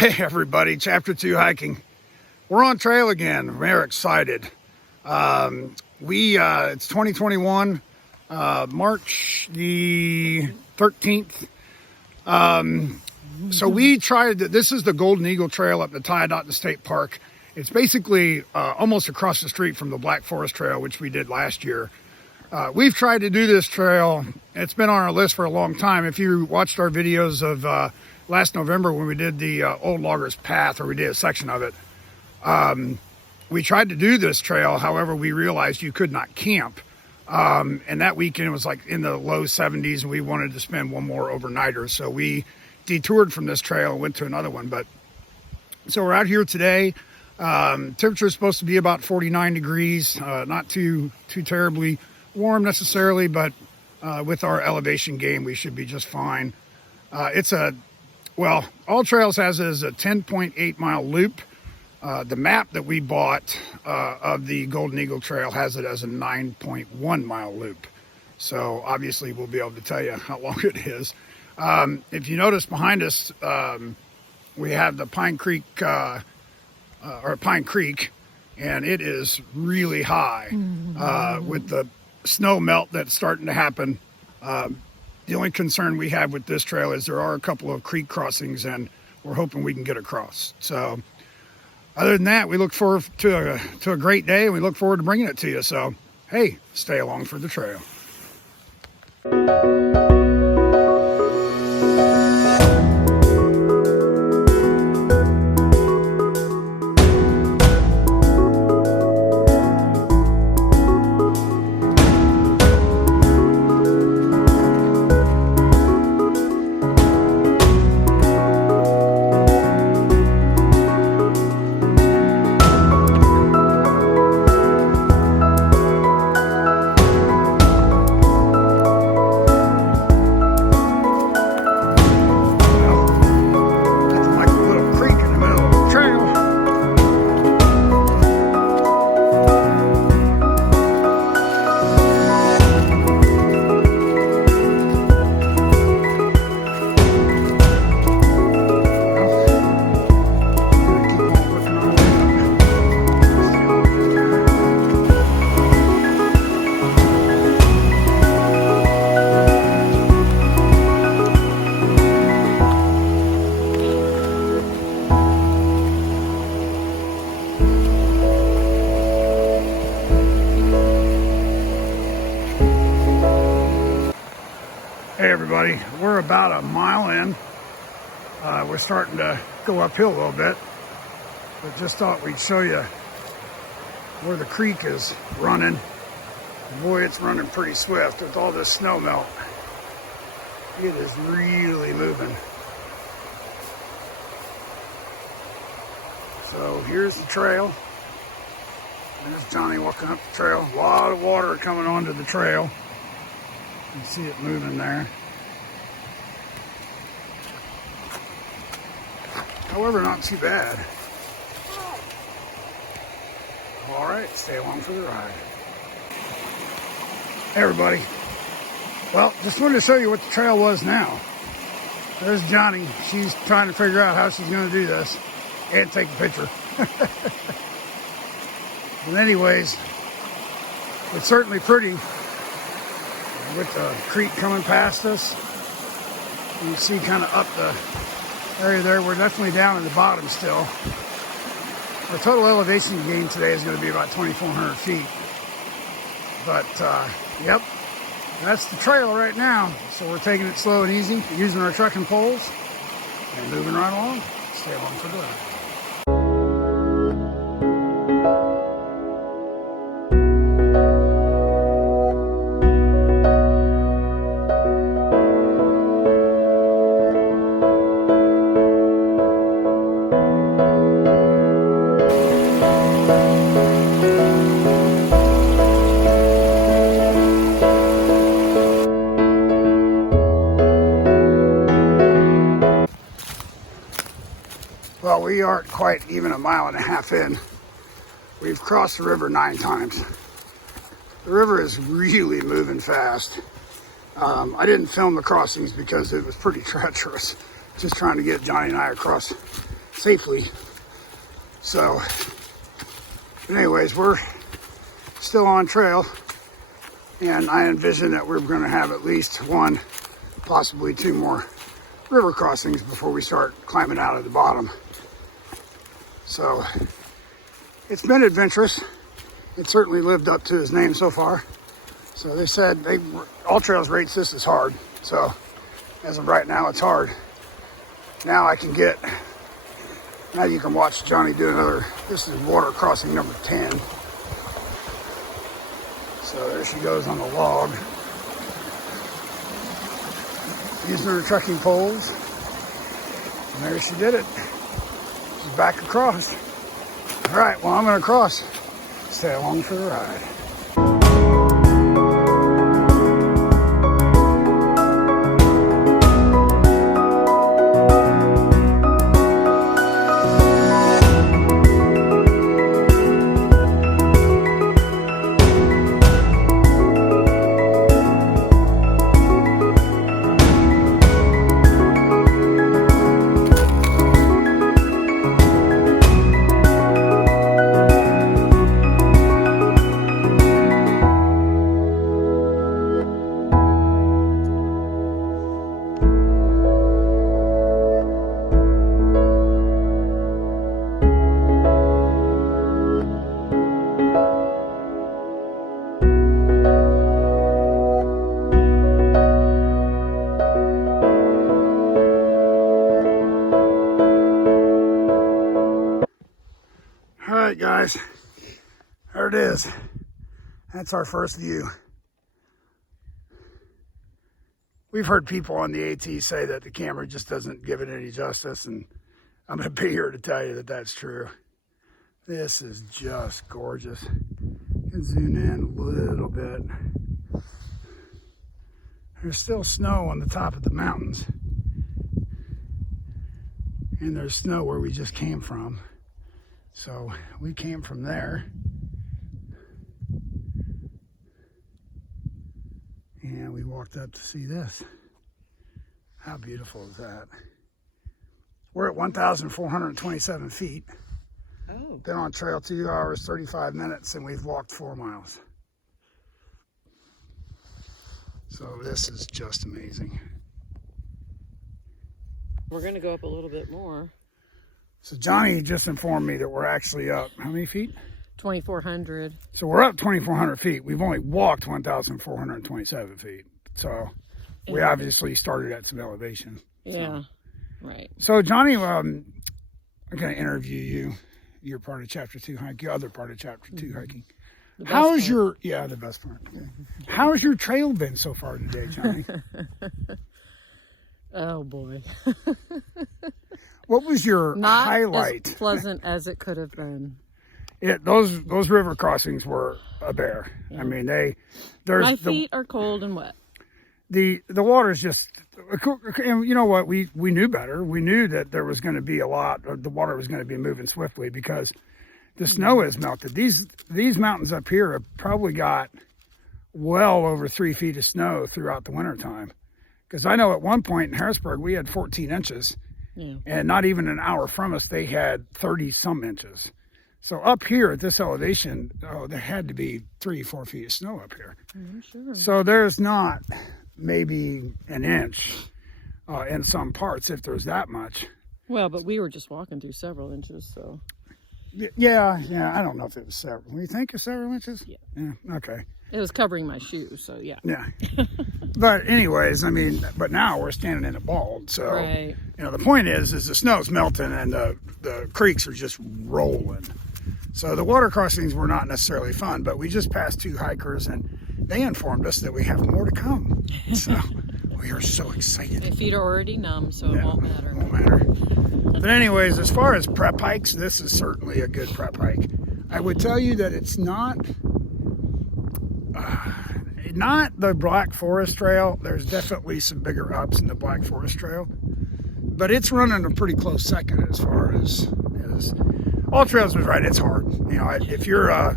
Hey everybody, Chapter 2 hiking. We're on trail again. We're excited. It's 2021, March the 13th. So we tried, this is the Golden Eagle Trail up the Tiadaghta State Park. It's basically almost across the street from the Black Forest Trail, which we did last year. We've tried to do this trail. It's been on our list for a long time. If you watched our videos of last November when we did the Old Loggers Path, or we did a section of it, we tried to do this trail. However, we realized you could not camp. And that weekend it was like in the low 70s, and we wanted to spend one more overnighter. So we detoured from this trail and went to another one. So we're out here today. Temperature is supposed to be about 49 degrees, not too terribly warm necessarily, but with our elevation gain, we should be just fine. All Trails has it as a 10.8 mile loop. The map that we bought of the Golden Eagle Trail has it as a 9.1 mile loop. So obviously we'll be able to tell you how long it is. If you notice behind us, we have the Pine Creek, and it is really high with the snow melt that's starting to happen. The only concern we have with this trail is there are a couple of creek crossings, and we're hoping we can get across. So other than that, we look forward to a great day, and we look forward to bringing it to you. So, hey, stay along for the trail. Hey everybody, we're about a mile in. We're starting to go uphill a little bit, but just thought we'd show you where the creek is running. Boy, it's running pretty swift with all this snow melt. It is really moving. So here's the trail. There's Johnny walking up the trail. A lot of water coming onto the trail. You can see it moving there. However, not too bad. All right, stay along for the ride. Hey everybody. Well, just wanted to show you what the trail was now. There's Johnny. She's trying to figure out how she's going to do this and take a picture. But anyways, it's certainly pretty. With the creek coming past us, you can see kind of up the area there. We're definitely down in the bottom still. Our total elevation gain today is going to be about 2,400 feet. But, yep, that's the trail right now. So we're taking it slow and easy, using our trekking poles, and moving right along. Stay along for the ride. Well, we aren't quite even a mile and a half in. We've crossed the river 9 times. The river is really moving fast. I didn't film the crossings because it was pretty treacherous. Just trying to get Johnny and I across safely. So anyways, we're still on trail, and I envision that we're going to have at least one, possibly two more river crossings before we start climbing out of the bottom. So it's been adventurous. It certainly lived up to his name so far. So they said All Trails rates this as hard. So as of right now, it's hard. Now you can watch Johnny do another. This is water crossing number 10. So there she goes on the log, using her trekking poles. And there she did it. She's back across. All right, well, I'm going to cross. Stay along for the ride. All right, guys, there it is. That's our first view. We've heard people on the AT say that the camera just doesn't give it any justice, and I'm going to be here to tell you that that's true. This is just gorgeous. You can zoom in a little bit. There's still snow on the top of the mountains, and there's snow where we just came from. So we came from there, and we walked up to see this. How beautiful is that? We're at 1,427 feet. Oh. Been on trail 2 hours, 35 minutes, and we've walked 4 miles. So this is just amazing. We're going to go up a little bit more. So Johnny just informed me that we're actually up, how many feet? 2,400. So we're up 2,400 feet. We've only walked 1,427 feet. So we obviously started at some elevation. Yeah, right. So Johnny, I'm going to interview you. You're part of chapter 2 hiking, your other part of chapter 2 hiking. How's your, the best part. Okay. How's your trail been so far today, Johnny? Oh boy. What was your Not highlight? as pleasant as it could have been. Those river crossings were a bear. Yeah. I mean, my feet are cold and wet. The water's just, and you know what? We knew better. We knew that there was going to be the water was going to be moving swiftly because the snow has melted. These mountains up here have probably got well over 3 feet of snow throughout the wintertime. Because I know at one point in Harrisburg, we had 14 inches. Yeah. And not even an hour from us, they had 30 some inches. So up here at this elevation, there had to be 3-4 feet of snow up here. I'm sure. So there's not maybe an inch in some parts, if there's that much. Well, but we were just walking through several inches, so. Yeah. I don't know if it was several. You think it's several inches? Yeah. Okay. It was covering my shoes, so yeah. Yeah. But anyways, I mean, but now we're standing in a bald, so right. The point is the snow's melting and the creeks are just rolling. So the water crossings were not necessarily fun, but we just passed 2 hikers and they informed us that we have more to come. So we are so excited. My feet are already numb, so it won't matter. It won't matter. But anyways, as far as prep hikes, this is certainly a good prep hike. I would tell you that it's not the Black Forest Trail. There's definitely some bigger ups in the Black Forest Trail, but it's running a pretty close second as far as All Trails was right. It's hard. If you're a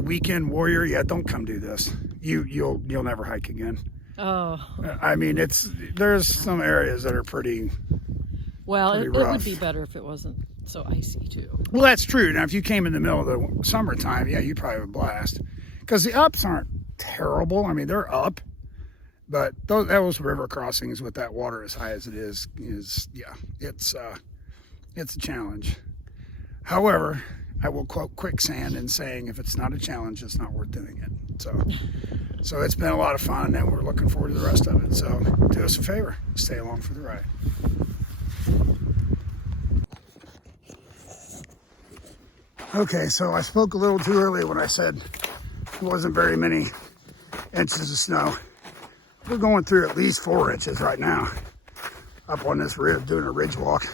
weekend warrior, don't come do this. You'll never hike again. Oh. I mean, there's some areas that are pretty Well, pretty it would rough. be better if it wasn't so icy too. Well, that's true. Now, if you came in the middle of the summertime, yeah, you'd probably have a blast. Because the ups aren't terrible. I mean, they're up. But those river crossings with that water as high as it is yeah, it's a challenge. However, I will quote Quicksand in saying, if it's not a challenge, it's not worth doing it. So it's been a lot of fun, and we're looking forward to the rest of it. So do us a favor, stay along for the ride. Okay, so I spoke a little too early when I said there wasn't very many inches of snow. We're going through at least 4 inches right now up on this ridge, doing a ridge walk.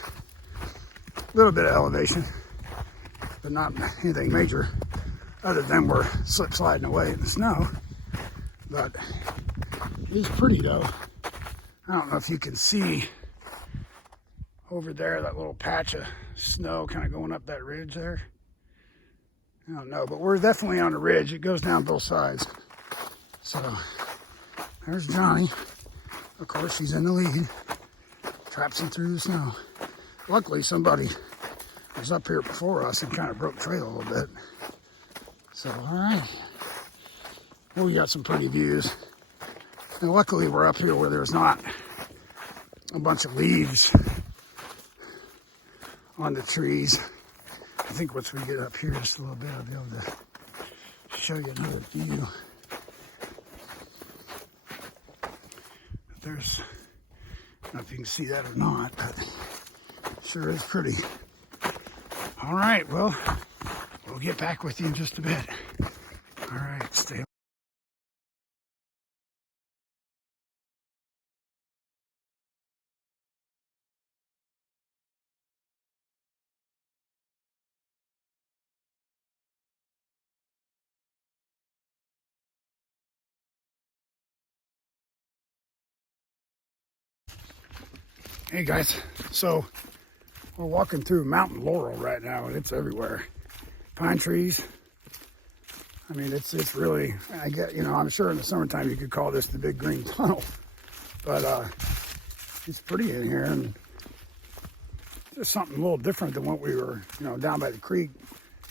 A little bit of elevation, but not anything major other than we're slip sliding away in the snow. But it's pretty though. I don't know if you can see over there that little patch of snow kind of going up that ridge there. I don't know, but we're definitely on a ridge. It goes down both sides. So there's Johnny. Of course, he's in the lead, traipsing through the snow. Luckily, somebody was up here before us and kind of broke trail a little bit. So, all right. Well, we got some pretty views. And luckily, we're up here where there's not a bunch of leaves on the trees. I think once we get up here just a little bit, I'll be able to show you another view. There's, I don't know if you can see that or not, but it sure is pretty. All right, well, we'll get back with you in just a bit. All right, stay. Hey guys, so we're walking through Mountain Laurel right now, and it's everywhere. Pine trees. I mean, it's really, I get, you know, I'm sure in the summertime you could call this the Big Green Tunnel, but it's pretty in here, and there's something a little different than what we were, you know, down by the creek.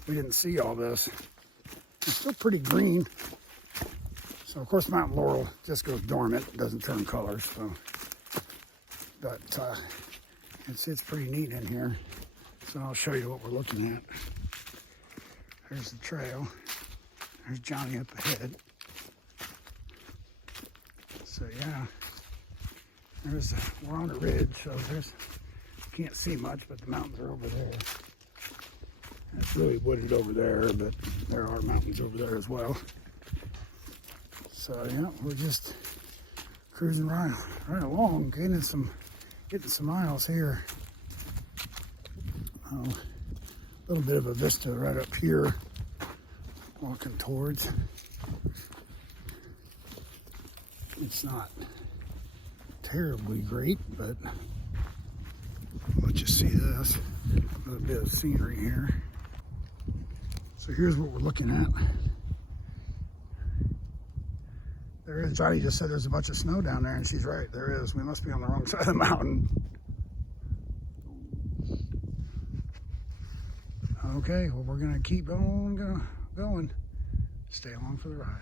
We didn't see all this. It's still pretty green. So of course Mountain Laurel just goes dormant, it doesn't turn colors, so. But it's pretty neat in here. So I'll show you what we're looking at. There's the trail. There's Johnny up ahead. So yeah, we're on a ridge, so can't see much, but the mountains are over there. And it's really wooded over there, but there are mountains over there as well. So yeah, we're just cruising right along, getting some miles here. A little bit of a vista right up here, walking towards. It's not terribly great, but I'll let you see this. A little bit of scenery here. So here's what we're looking at. There is, Johnny just said there's a bunch of snow down there, and she's right, there is. We must be on the wrong side of the mountain. Okay, well, we're gonna keep going. Stay along for the ride.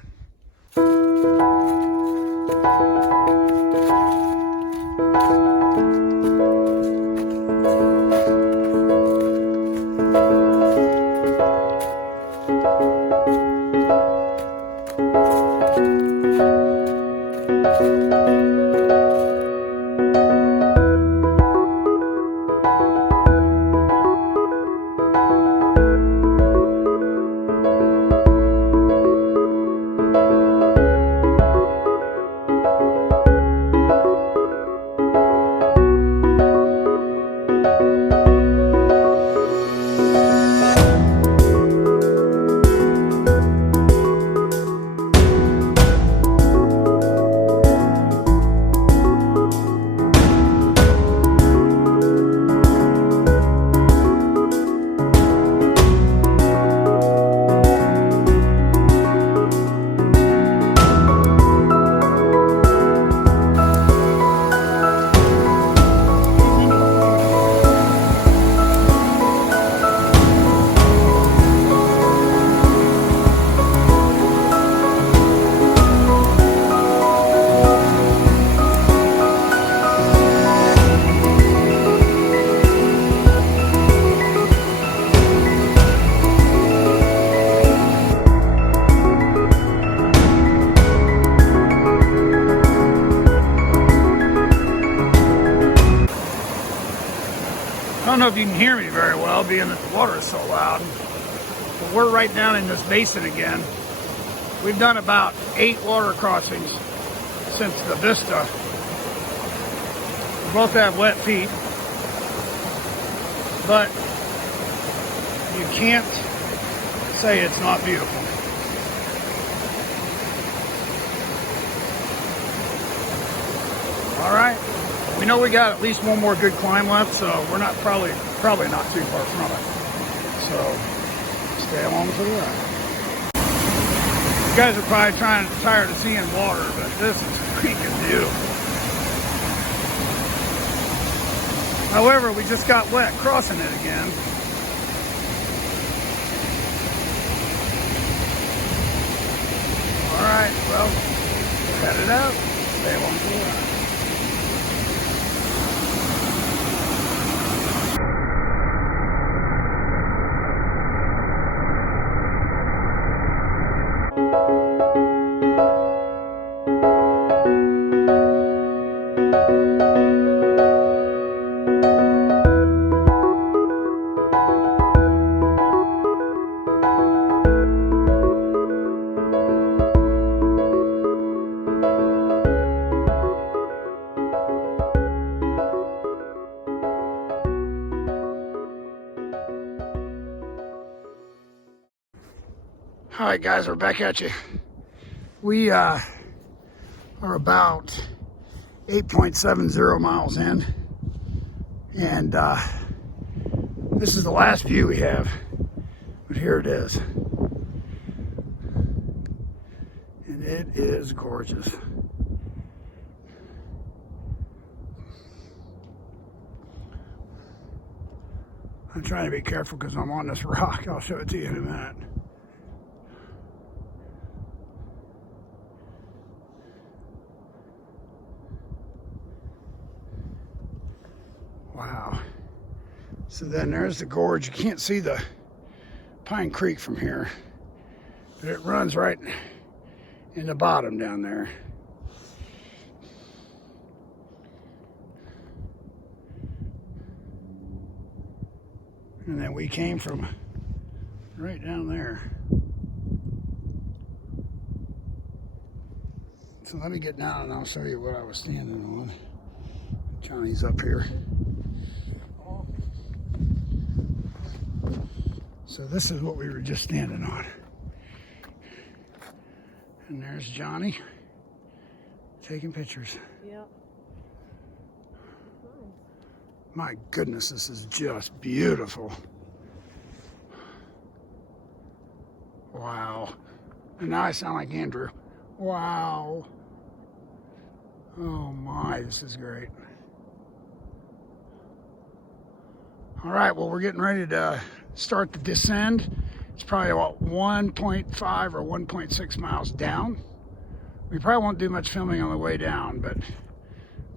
know if you can hear me very well, being that the water is so loud. But we're right down in this basin again. We've done about 8 water crossings since the Vista. We both have wet feet, but you can't say it's not beautiful. All right, we know we got at least one more good climb left, so we're not probably not too far from it. So stay along for the ride. You guys are probably tired of seeing water, but this is freaking beautiful. However, we just got wet crossing it again. All right, well, cut it out. Stay along for the ride. All right, guys, we're back at you. We are about 8.70 miles in, and this is the last view we have, but here it is. And it is gorgeous. I'm trying to be careful because I'm on this rock. I'll show it to you in a minute. Wow. So then there's the gorge. You can't see the Pine Creek from here, but it runs right in the bottom down there. And then we came from right down there. So let me get down and I'll show you what I was standing on. Johnny's up here. So this is what we were just standing on. And there's Johnny taking pictures. Yep. My goodness, this is just beautiful. Wow. And now I sound like Andrew. Wow. Oh my, this is great. All right, well, we're getting ready to start the descend. It's probably about 1.5 or 1.6 miles down. We probably won't do much filming on the way down, but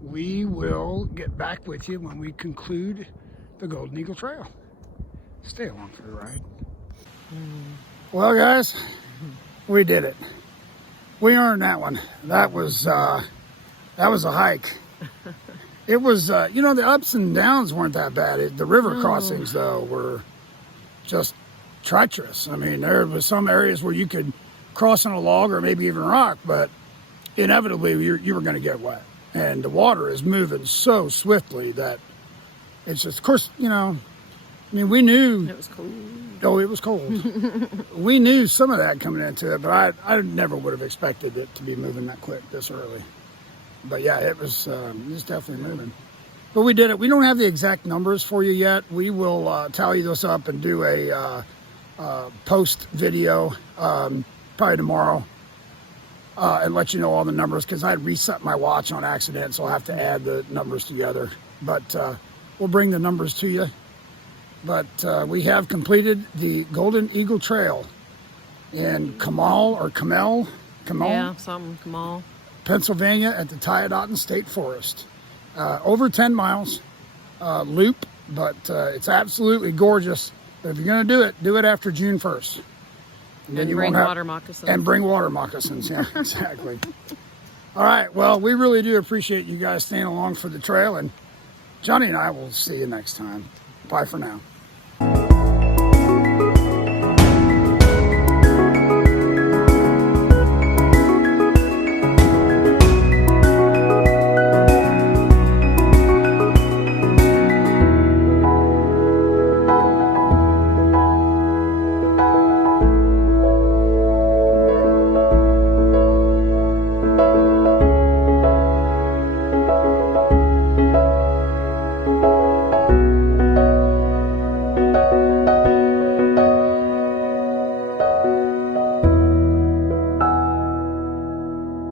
we will get back with you when we conclude the Golden Eagle Trail. Stay along for the ride. Well, guys, we did it. We earned that one. That was a hike. It was, you know, the ups and downs weren't that bad. The river crossings, though, were just treacherous. I mean, there was some areas where you could cross on a log or maybe even rock, but inevitably you were going to get wet. And the water is moving so swiftly that it's just, of course, you know, I mean, we knew. It was cold. Oh, it was cold. We knew some of that coming into it, but I never would have expected it to be moving that quick this early. But yeah, it was definitely moving. But we did it. We don't have the exact numbers for you yet. We will tally this up and do a post video probably tomorrow and let you know all the numbers, because I reset my watch on accident, so I'll have to add the numbers together. But we'll bring the numbers to you. But we have completed the Golden Eagle Trail in Carmel, Yeah, something, Kamal. Pennsylvania, at the Tiadaghton State Forest. Over 10 miles loop, but it's absolutely gorgeous. But if you're going to do it after June 1st. And then you bring water moccasins. And bring water moccasins, yeah, exactly. All right, well, we really do appreciate you guys staying along for the trail, and Johnny and I will see you next time. Bye for now.